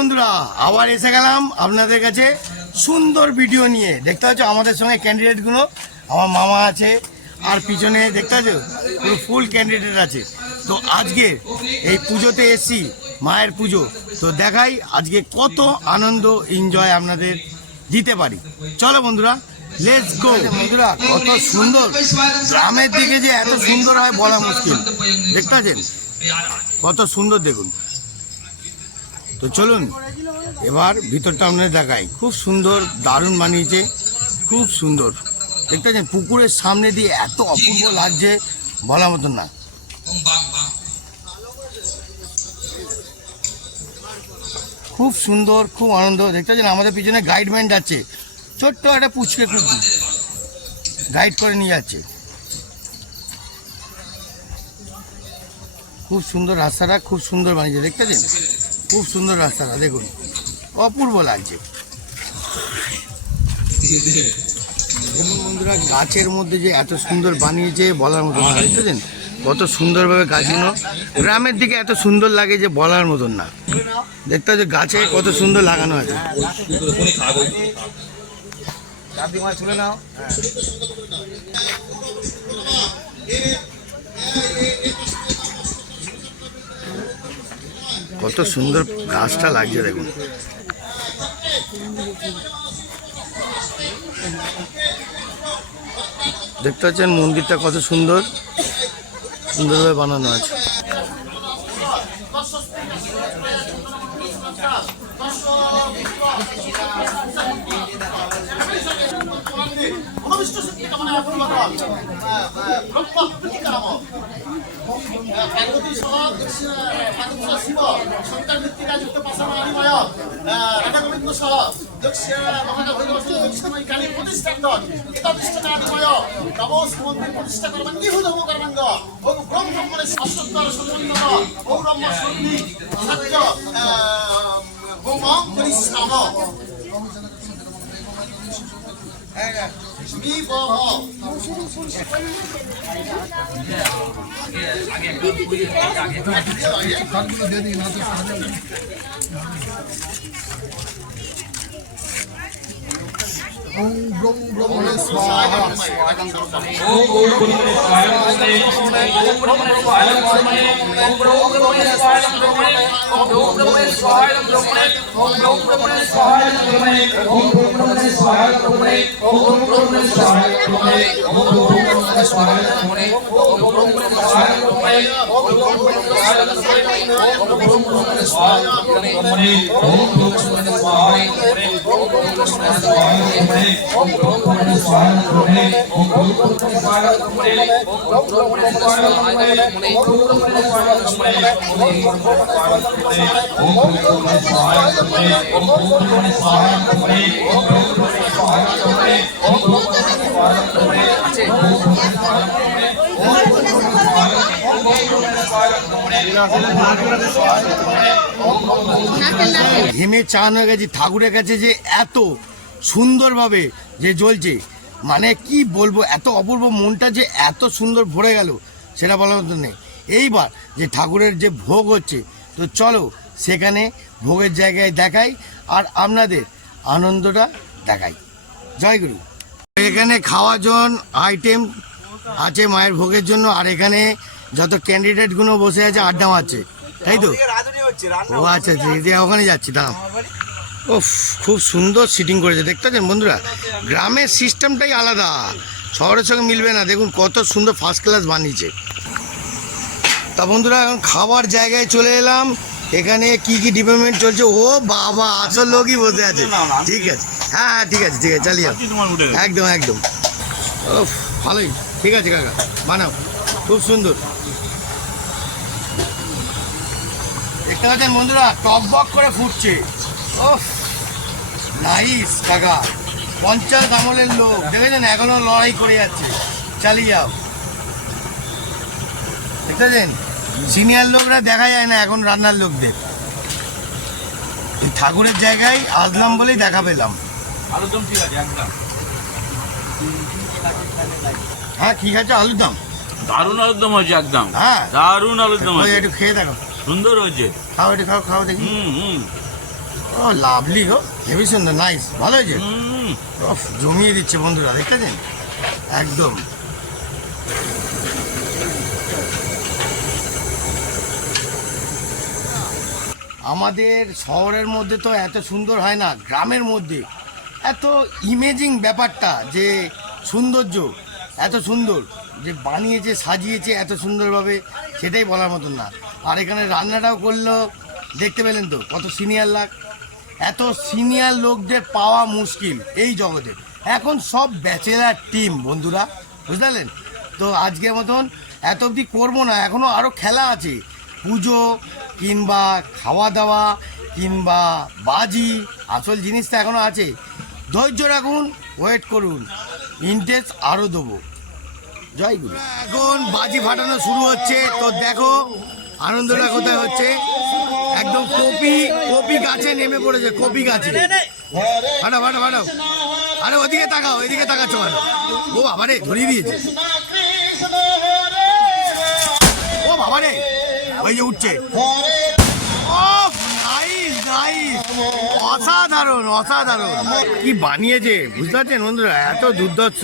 বন্ধুরা আবার এসে গেলাম আপনাদের কাছে সুন্দর ভিডিও নিয়ে। দেখতে পাচ্ছ আমাদের সঙ্গে ক্যান্ডিডেটগুলো, আমার মামা আছে আর পিছনে দেখতে পাচ্ছ পুরো ফুল ক্যান্ডিডেট আছে। তো আজকে এই পুজোতে এসছি, মায়ের পুজো, তো দেখাই আজকে কত আনন্দ এনজয় আপনাদের দিতে পারি। চলো বন্ধুরা, লেটস গো। বন্ধুরা কত সুন্দর, গ্রামের দিকে যে এত সুন্দর হয় বলা মুশকিল। দেখতে পাচ্ছেন কত সুন্দর, দেখুন। তো চলুন এবার ভিতরটা আপনাদের দেখাই। খুব সুন্দর, দারুণ বানিয়েছে, খুব সুন্দর। দেখতে পাচ্ছেন পুকুরের সামনে দিয়ে এত অপূর্ব লাগছে বলার মতন না। খুব সুন্দর, খুব আনন্দ। দেখতে পাচ্ছেন আমাদের পিছনে গাইডম্যান যাচ্ছে, ছোট্ট একটা পুচকে কুকুর গাইড করে নিয়ে যাচ্ছে। খুব সুন্দর রাস্তাটা, খুব সুন্দর বানিয়েছে। দেখতে পাচ্ছেন খুব সুন্দর রাস্তাটা, দেখুন অপূর্ব লাগছে। দেখুন বন্ধুরা, গাছের মধ্যে যে এত সুন্দর বানিয়েছে বলার মতন না। দেখতেছেন কত সুন্দরভাবে গাছগুলো, গ্রামের দিকে এত সুন্দর লাগে যে বলার মতন না। দেখতে পাচ্ছ গাছে কত সুন্দর লাগানো আছে। কত সুন্দর গাছটা লাগছে দেখুন। দেখতে পাচ্ছেন মন্দিরটা কত সুন্দর, সুন্দরভাবে বানানো আছে। ओम ब्रह्म ब्रह्म स्वाहा ओम ब्रह्म स्वाहा ओम ब्रह्म स्वाहा ओम ब्रह्म स्वाहा ओम ब्रह्म स्वाहा ओम ब्रह्म स्वाहा ओम ब्रह्म स्वाहा ओम ब्रह्म स्वाहा ओम ब्रह्म स्वाहा ओम ब्रह्म स्वाहा ओम ब्रह्म ओम ब्रह्म स्वाहा ओम ब्रह्म स्वाहा ओम ब्रह्म स्वाहा ঘেমে চান হয়ে গেছি ঠাকুরের কাছে যে এত সুন্দরভাবে যে জ্বলছে, মানে কি বলবো, এত অপূর্ব, মনটা যে এত সুন্দর ভরে গেল সেটা বলার মতো নেই। এইবার যে ঠাকুরের যে ভোগ হচ্ছে, তো চলো সেখানে ভোগের জায়গায় দেখাই আর আপনাদের আনন্দটা দেখাই। জয় গুরু। এখানে খাওয়ার জন্য আইটেম আছে মায়ের ভোগের জন্য, আর এখানে যত ক্যান্ডিডেটগুলো বসে আছে আড্ডা মারছে, তাই তো? ও আচ্ছা আচ্ছা, ওখানে যাচ্ছি, দাঁড়াও। ও খুব সুন্দর সিটিং করেছে। দেখতে পাচ্ছেন বন্ধুরা, গ্রামের সিস্টেমটাই আলাদা, শহরের সঙ্গে মিলবে না। দেখুন কত সুন্দর ফার্স্ট ক্লাস বানিয়েছে। তা বন্ধুরা এখন খাবার জায়গায় চলে এলাম। এখানে কি কি ডিপার্টমেন্ট চলছে, ও বাবা আসল লোকই বসে আছে। ঠিক আছে, হ্যাঁ হ্যাঁ ঠিক আছে ঠিক আছে, চালিয়ে একদম একদম। ও ভালোই, ঠিক আছে কাকা, বানাও, খুব সুন্দর। দেখতে পাচ্ছেন বন্ধুরা টকবক করে ফুটছে। ও নাইস কাকা, 50 আমলের লোক দেখেছেন, এখনো লড়াই করে যাচ্ছে, চালিয়ে যাও। দেখতেছেন সিনিয়র লোকরা দেখা যায় না এখন রান্নার লোকদের। এই ঠাকুরের জায়গায় আসলাম বলেই দেখা পেলাম। আলুদম ঠিক আছে একদম। হ্যাঁ কি খাচ্ছ? আলুদম? দারুণ আলুদম হয়েছে একদম। হ্যাঁ দারুণ আলুদম হয়েছে, একটু খেয়ে দেখো, সুন্দর হয়েছে। খাও একটু, খাও খাও দেখি। ও লাভলি গো, হেভি সুন্দর, নাইস, ভালো হয়েছে। হুম, উফ, জমিয়ে দিচ্ছে বন্ধুরা, দেখতেছেন একদম। আমাদের শহরের মধ্যে তো এত সুন্দর হয় না, গ্রামের মধ্যে এত ইমেজিং ব্যাপারটা, যে সৌন্দর্য এত সুন্দর যে বানিয়েছে সাজিয়েছে এত সুন্দরভাবে, সেটাই বলার মতন না। আর এখানে রান্নাটাও করলো, দেখতে পেলেন তো কত সিনিয়র লাগ। এত সিনিয়র লোকদের পাওয়া মুশকিল এই জগতে, এখন সব ব্যাচেলার টিম বন্ধুরা, বুঝলেন তো। আজকের মতন এত অবধি করবো না, এখনও আরও খেলা আছে, পুজো কিংবা খাওয়া দাওয়া কিংবা বাজি, আসল জিনিসটা এখনও আছে। ধৈর্য রাখুন, ওয়েট করুন, ইন্টারেস্ট আরও দেবো। জয় গুরু। এখন বাজি ফাটানো শুরু হচ্ছে, তো দেখো আনন্দটা কোথায় হচ্ছে। একদম কপি কপি গাছে নেমে পড়েছে, কপি গাছে। ফাটাও ফাটাও ফাটাও, আরে ওদিকে তাকাও, এদিকে তাকাচ্ছ কেন? ও বাবারে, ধরিয়ে দিয়েছে। ও বাবারে, ওই যে উঠছে। নাইস নাইস, অসাধারণ অসাধারণ, কি বানিয়েছে বুঝতে পারছেন বন্ধুরা, এত দুর্ধর্ষ।